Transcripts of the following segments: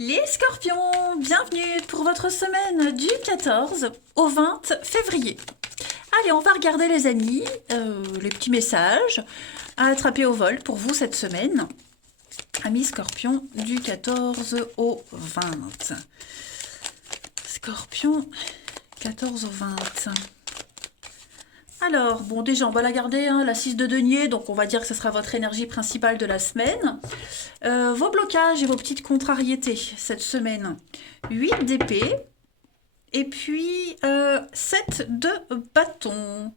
Les scorpions, bienvenue pour votre semaine du 14 au 20 février. Allez, on va regarder les amis, les petits messages à attraper au vol pour vous cette semaine. Amis scorpions, du 14 au 20. Scorpion, 14 au 20. Alors, bon, déjà, on va la garder, hein, la 6 de denier, donc on va dire que ce sera votre énergie principale de la semaine. Vos blocages et vos petites contrariétés cette semaine. 8 d'épée, et puis 7 de bâton.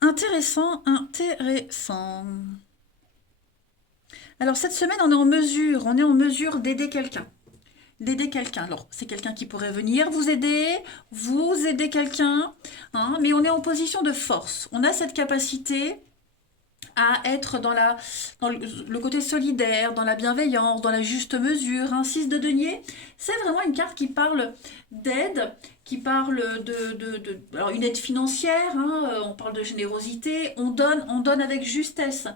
Intéressant, intéressant. Alors, cette semaine, on est en mesure d'aider quelqu'un. Alors, c'est quelqu'un qui pourrait venir vous aider quelqu'un, hein, mais on est en position de force. On a cette capacité à être dans le côté solidaire, dans la bienveillance, dans la juste mesure. Un 6 de denier, c'est vraiment une carte qui parle d'aide, qui parle alors une aide financière, hein, on parle de générosité, on donne avec justesse,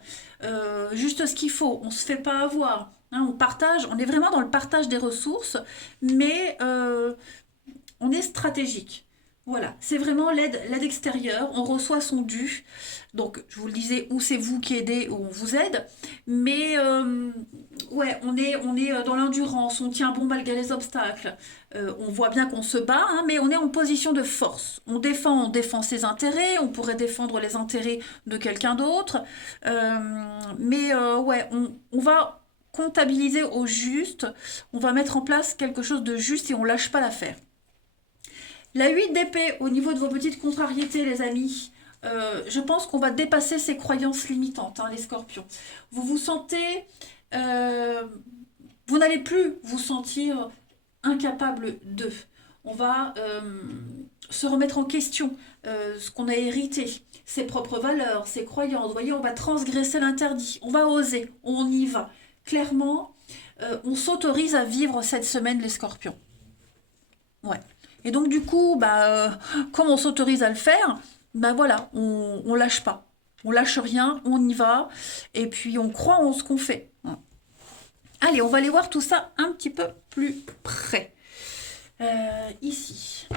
juste ce qu'il faut, on se fait pas avoir. Hein, on partage, on est vraiment dans le partage des ressources, mais on est stratégique. Voilà, c'est vraiment l'aide extérieure, on reçoit son dû. Donc, je vous le disais, ou c'est vous qui aidez, ou on vous aide. Mais, ouais, on est dans l'endurance, on tient bon malgré les obstacles. On voit bien qu'on se bat, hein, mais on est en position de force. On défend ses intérêts, on pourrait défendre les intérêts de quelqu'un d'autre. Mais, ouais, on va comptabiliser au juste, on va mettre en place quelque chose de juste et on lâche pas l'affaire. La 8 d'épée, au niveau de vos petites contrariétés, les amis, je pense qu'on va dépasser ces croyances limitantes, hein, les scorpions. Vous vous sentez... euh, vous n'allez plus vous sentir incapable de. On va se remettre en question ce qu'on a hérité, ses propres valeurs, ses croyances. Vous voyez, on va transgresser l'interdit, on va oser, on y va. Clairement, on s'autorise à vivre cette semaine, les scorpions. Ouais. Et donc du coup, comme on s'autorise à le faire, bah voilà, on lâche pas. On lâche rien, on y va, et puis on croit en ce qu'on fait. Allez, on va aller voir tout ça un petit peu plus près. Ici.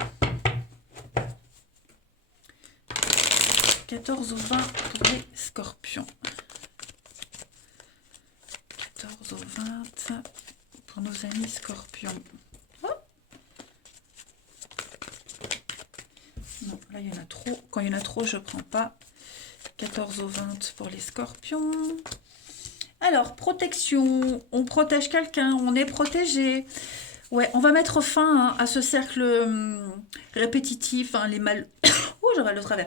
14 ou 20 pour les scorpions. 14 ou 20 pour nos amis scorpions. Non, là il y en a trop. Quand il y en a trop, je prends pas. 14 au 20 pour les scorpions. Alors, protection. On protège quelqu'un, on est protégé. Ouais, on va mettre fin, hein, à ce cercle répétitif, hein, les mal... Oh, j'avais le travers.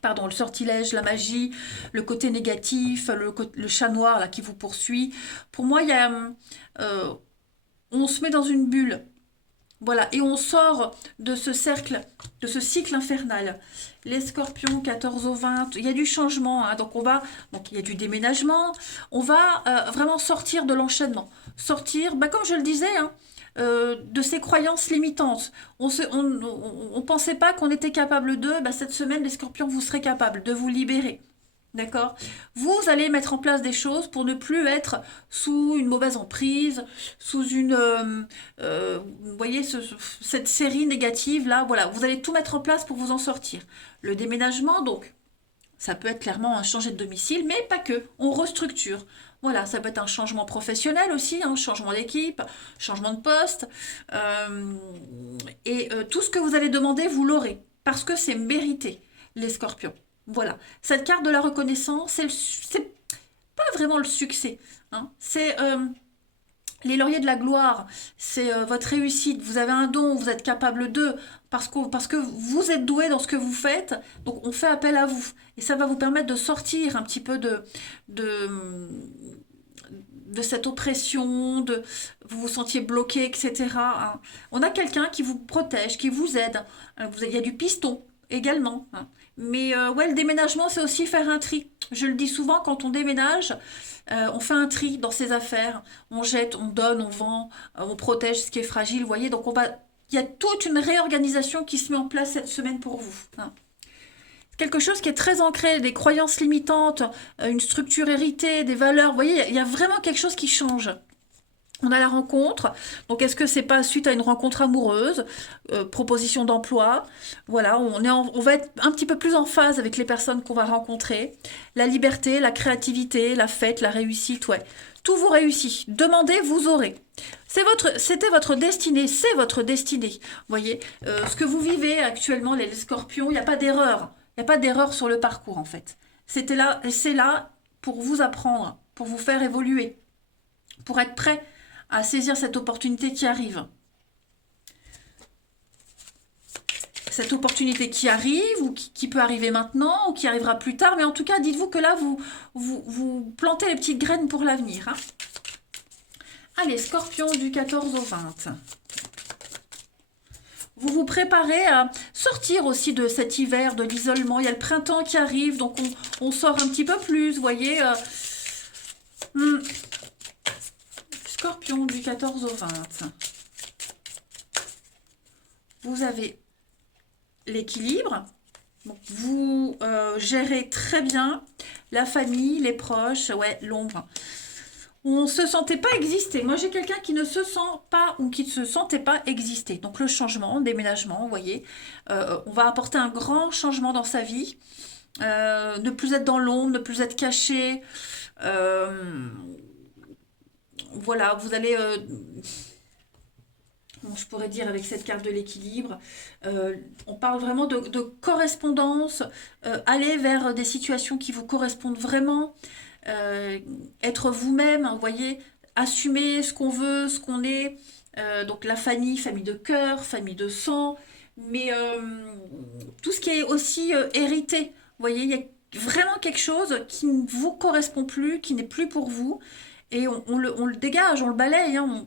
Pardon, le sortilège, la magie, le côté négatif, le chat noir là, qui vous poursuit. Pour moi, il y a... on se met dans une bulle. Voilà, et on sort de ce cercle, de ce cycle infernal. Les scorpions, 14 au 20, il y a du changement, hein, donc il y a du déménagement. On va vraiment sortir de l'enchaînement. Sortir, comme je le disais, hein, de ces croyances limitantes. On pensait pas qu'on était capable d'eux. Cette semaine, les scorpions, vous serez capables de vous libérer. D'accord. Vous allez mettre en place des choses pour ne plus être sous une mauvaise emprise, sous une... vous voyez, cette série négative, là, voilà. Vous allez tout mettre en place pour vous en sortir. Le déménagement, donc, ça peut être clairement un changer de domicile, mais pas que. On restructure. Voilà, ça peut être un changement professionnel aussi, un changement d'équipe, changement de poste. Tout ce que vous allez demander, vous l'aurez. Parce que c'est mérité, les scorpions. Voilà. Cette carte de la reconnaissance, c'est pas vraiment le succès, hein. C'est les lauriers de la gloire, c'est votre réussite. Vous avez un don, vous êtes capable d'eux, parce que vous êtes doué dans ce que vous faites, donc on fait appel à vous. Et ça va vous permettre de sortir un petit peu de, de cette oppression, vous vous sentiez bloqué, etc., hein. On a quelqu'un qui vous protège, qui vous aide. Il y a du piston également, hein. Mais ouais, le déménagement, c'est aussi faire un tri. Je le dis souvent, quand on déménage, on fait un tri dans ses affaires. On jette, on donne, on vend, on protège ce qui est fragile, vous voyez. Donc il y a toute une réorganisation qui se met en place cette semaine pour vous, hein. Quelque chose qui est très ancré, des croyances limitantes, une structure héritée, des valeurs. Vous voyez, il y a vraiment quelque chose qui change. On a la rencontre, donc est-ce que c'est pas suite à une rencontre amoureuse, proposition d'emploi, voilà, on va être un petit peu plus en phase avec les personnes qu'on va rencontrer. La liberté, la créativité, la fête, la réussite, ouais. Tout vous réussit. Demandez, vous aurez. C'était votre destinée, c'est votre destinée. Vous voyez, ce que vous vivez actuellement, les scorpions, il n'y a pas d'erreur. Il n'y a pas d'erreur sur le parcours, en fait. C'est là pour vous apprendre, pour vous faire évoluer, pour être prêt à saisir cette opportunité qui arrive. Cette opportunité qui arrive, ou qui peut arriver maintenant, ou qui arrivera plus tard, mais en tout cas, dites-vous que là, vous plantez les petites graines pour l'avenir. Hein. Allez, Scorpion du 14 au 20. Vous vous préparez à sortir aussi de cet hiver, de l'isolement. Il y a le printemps qui arrive, donc on sort un petit peu plus, vous voyez. Scorpion du 14 au 20. Vous avez l'équilibre. Vous gérez très bien la famille, les proches, ouais, l'ombre. On ne se sentait pas exister. Moi, j'ai quelqu'un qui ne se sent pas ou qui ne se sentait pas exister. Donc, le changement, déménagement, vous voyez, on va apporter un grand changement dans sa vie. Ne plus être dans l'ombre, ne plus être caché. Voilà, vous allez... je pourrais dire avec cette carte de l'équilibre, on parle vraiment de correspondance, aller vers des situations qui vous correspondent vraiment, être vous-même, vous voyez, assumer ce qu'on veut, ce qu'on est, donc la famille, famille de cœur, famille de sang, mais tout ce qui est aussi hérité, vous voyez, il y a vraiment quelque chose qui ne vous correspond plus, qui n'est plus pour vous, et on le dégage, on le balaye, hein,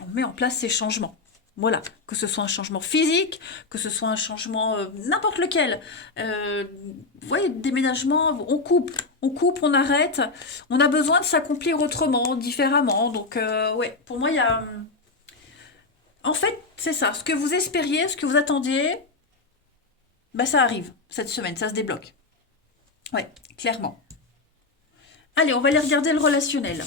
on met en place ces changements. Voilà, que ce soit un changement physique, que ce soit un changement n'importe lequel. Vous voyez, déménagement, on arrête. On a besoin de s'accomplir autrement, différemment. Donc, ouais, pour moi, il y a... En fait, c'est ça. Ce que vous espériez, ce que vous attendiez, bah, ça arrive cette semaine, ça se débloque. Ouais, clairement. Allez, on va aller regarder le relationnel.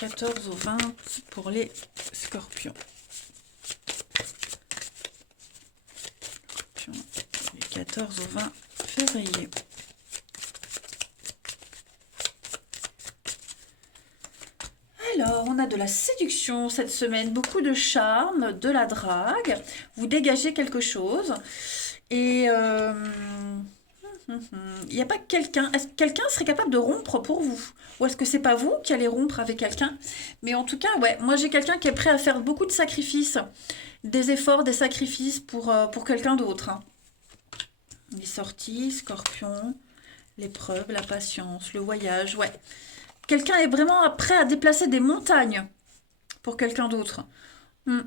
14 au 20 pour les scorpions. Les 14 au 20 février. Alors, on a de la séduction cette semaine, beaucoup de charme, de la drague. Vous dégagez quelque chose. Et il n'y a pas quelqu'un. Est-ce que quelqu'un serait capable de rompre pour vous? Ou est-ce que c'est pas vous qui allez rompre avec quelqu'un? Mais en tout cas, ouais, moi j'ai quelqu'un qui est prêt à faire beaucoup de sacrifices, des efforts, des sacrifices pour quelqu'un d'autre. Hein. Les sorties, scorpion, l'épreuve, la patience, le voyage, ouais. Quelqu'un est vraiment prêt à déplacer des montagnes pour quelqu'un d'autre.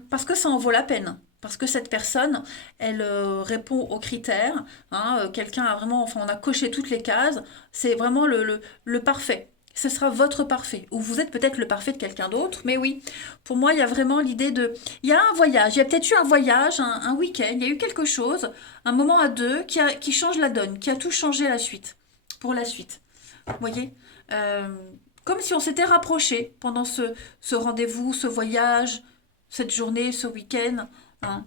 Parce que ça en vaut la peine. Parce que cette personne, elle répond aux critères. Hein, quelqu'un a vraiment, enfin, on a coché toutes les cases. C'est vraiment le parfait. Ce sera votre parfait. Ou vous êtes peut-être le parfait de quelqu'un d'autre. Mais oui, pour moi, il y a vraiment l'idée de... Il y a un voyage. Il y a peut-être eu un voyage, un week-end. Il y a eu quelque chose, un moment à deux qui change la donne, qui a tout changé la suite. Pour la suite. Vous voyez comme si on s'était rapproché pendant ce rendez-vous, ce voyage, cette journée, ce week-end. Hein.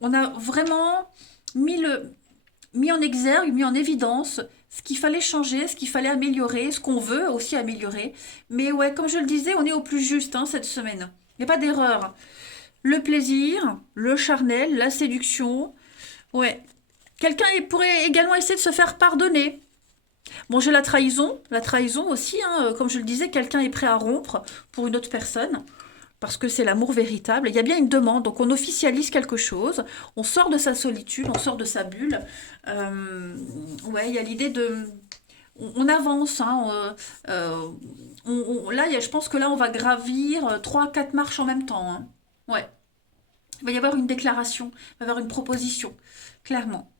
On a vraiment mis en exergue, mis en évidence ce qu'il fallait changer, ce qu'il fallait améliorer, ce qu'on veut aussi améliorer. Mais ouais, comme je le disais, on est au plus juste hein, cette semaine. Il n'y a pas d'erreur. Le plaisir, le charnel, la séduction. Ouais. Quelqu'un pourrait également essayer de se faire pardonner. Bon, j'ai la trahison aussi, hein, comme je le disais, quelqu'un est prêt à rompre pour une autre personne, parce que c'est l'amour véritable. Il y a bien une demande, donc on officialise quelque chose, on sort de sa solitude, on sort de sa bulle. Ouais, il y a l'idée de... On avance, hein, là, je pense que là, on va gravir 3, 4 marches en même temps. Hein. Ouais, il va y avoir une déclaration, il va y avoir une proposition, clairement.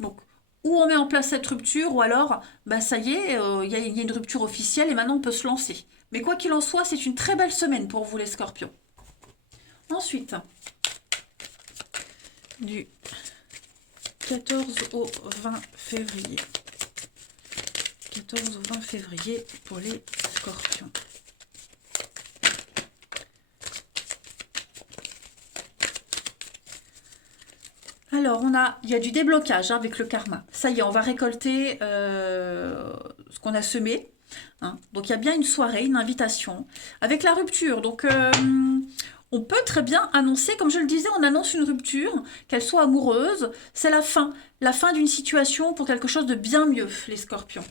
Donc, ou on met en place cette rupture, ou alors, bah ça y est, il y a une rupture officielle et maintenant on peut se lancer. Mais quoi qu'il en soit, c'est une très belle semaine pour vous les scorpions. Ensuite, du 14 au 20 février. 14 au 20 février pour les scorpions. Alors, il y a du déblocage hein, avec le karma. Ça y est, on va récolter ce qu'on a semé. Hein. Donc, il y a bien une soirée, une invitation, avec la rupture. Donc, on peut très bien annoncer, comme je le disais, on annonce une rupture, qu'elle soit amoureuse. C'est la fin d'une situation pour quelque chose de bien mieux, les scorpions.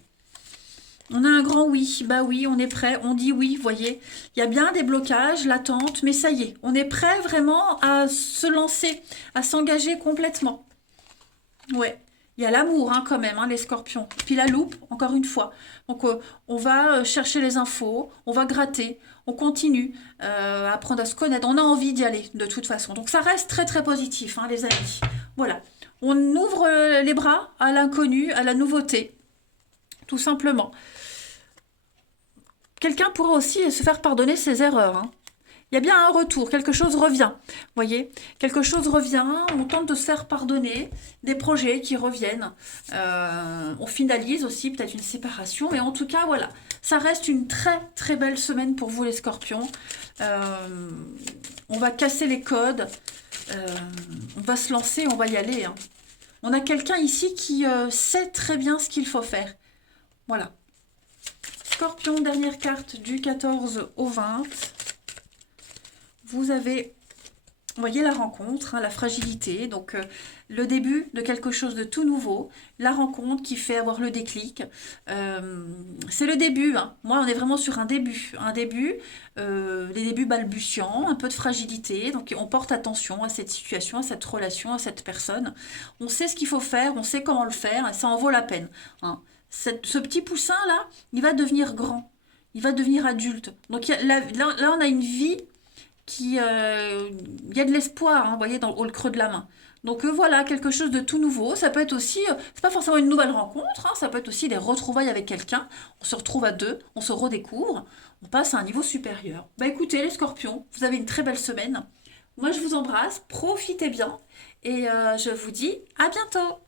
On a un grand oui, bah oui, on est prêt, on dit oui, vous voyez. Il y a bien des blocages, l'attente, mais ça y est, on est prêt vraiment à se lancer, à s'engager complètement. Ouais, il y a l'amour hein, quand même, hein, les scorpions. Puis la loupe, encore une fois. Donc on va chercher les infos, on va gratter, on continue, apprendre à se connaître. On a envie d'y aller de toute façon. Donc ça reste très très positif, hein, les amis. Voilà, on ouvre les bras à l'inconnu, à la nouveauté, tout simplement. Quelqu'un pourrait aussi se faire pardonner ses erreurs. Hein. Il y a bien un retour, quelque chose revient. Vous voyez, quelque chose revient, on tente de se faire pardonner, des projets qui reviennent. On finalise aussi peut-être une séparation, mais en tout cas, voilà. Ça reste une très très belle semaine pour vous les scorpions. On va casser les codes, on va se lancer, on va y aller. Hein. On a quelqu'un ici qui sait très bien ce qu'il faut faire. Voilà. Scorpion, dernière carte du 14 au 20. Vous avez, vous voyez la rencontre, hein, la fragilité, donc le début de quelque chose de tout nouveau, la rencontre qui fait avoir le déclic. C'est le début, hein. Moi on est vraiment sur un début, les débuts balbutiants, un peu de fragilité, donc on porte attention à cette situation, à cette relation, à cette personne. On sait ce qu'il faut faire, on sait comment le faire, et ça en vaut la peine. Hein. Ce petit poussin-là, il va devenir grand, il va devenir adulte. Donc là, on a une vie qui... il y a de l'espoir, hein, vous voyez, dans le creux de la main. Donc voilà, quelque chose de tout nouveau. Ça peut être aussi, c'est pas forcément une nouvelle rencontre, hein, ça peut être aussi des retrouvailles avec quelqu'un. On se retrouve à deux, on se redécouvre, on passe à un niveau supérieur. Bah écoutez, les scorpions, vous avez une très belle semaine. Moi, je vous embrasse, profitez bien et je vous dis à bientôt.